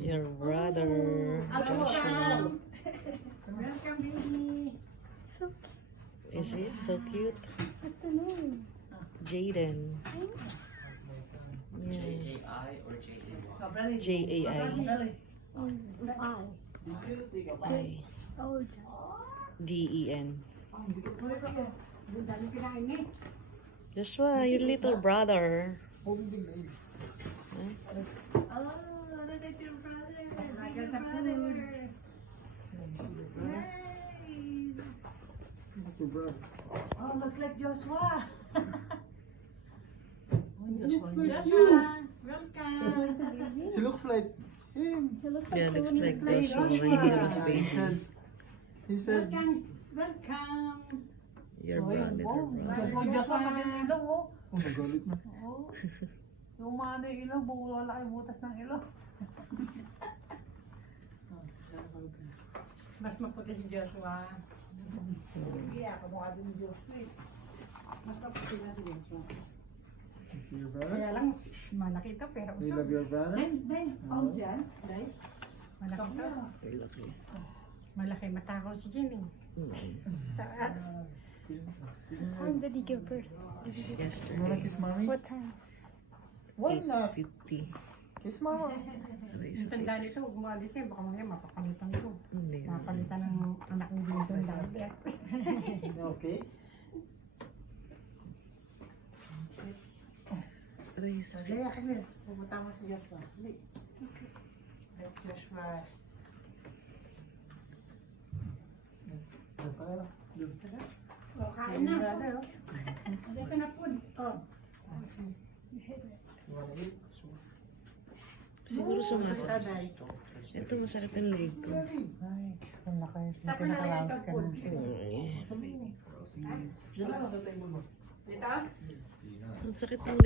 Your brother. Welcome. Welcome, baby. So Is it so cute? what's the name? Jaden. Yeah. J-A-I or J-A-Y? Belly. J-A-I. Belly. I. I. Oh, D-E-N. Ang dami kinain niya. Joshua, your little brother. Huh? Oh, look at your brother. Like us a food. Oh, looks like Joshua. Joshua, welcome. He looks like him. he looks Yeah, like looks Tony like Slade. Joshua when he was He baby. said, he said, Welcome. Welcome. Your brother. Joshua magaling ilong, oh. oh, nagalit na. Oh. Yung umano yung ilong, wala kayong butas ng ilong. Mas maputi si Joshua. Kaya, kamukha din ni Joshua eh. Mas maputi na si Joshua. You see your brother? Kaya lang, malaki ito, pero Do you love your brother? Dahil, Oo. dyan. Dahil, malaki ito. Laki. Malaki matakaw si Jenny. Saan? When did he give birth? You wanna Yesterday. kiss mommy? What time? Why not? 8:50. Kiss mama. Yung tanda nito, huwag mo alisin, baka mamaya mapapalitan ko. Hindi. Mapapalitan ng anak ni Dindon dahil. Okay. Race. Kaya kami, pupunta mo si Joshua. Hindi. Let Joshua. Oh, kain na. Brother, oh. Hindi ka na po. Oh. You wanna eat? Siguro sumasakit. Ito masakit ang leg ko. Ay, ang laki. Sa pinakalaos ka na. Ay, Dito na sa table mo. Dito? ang sakit ng leg.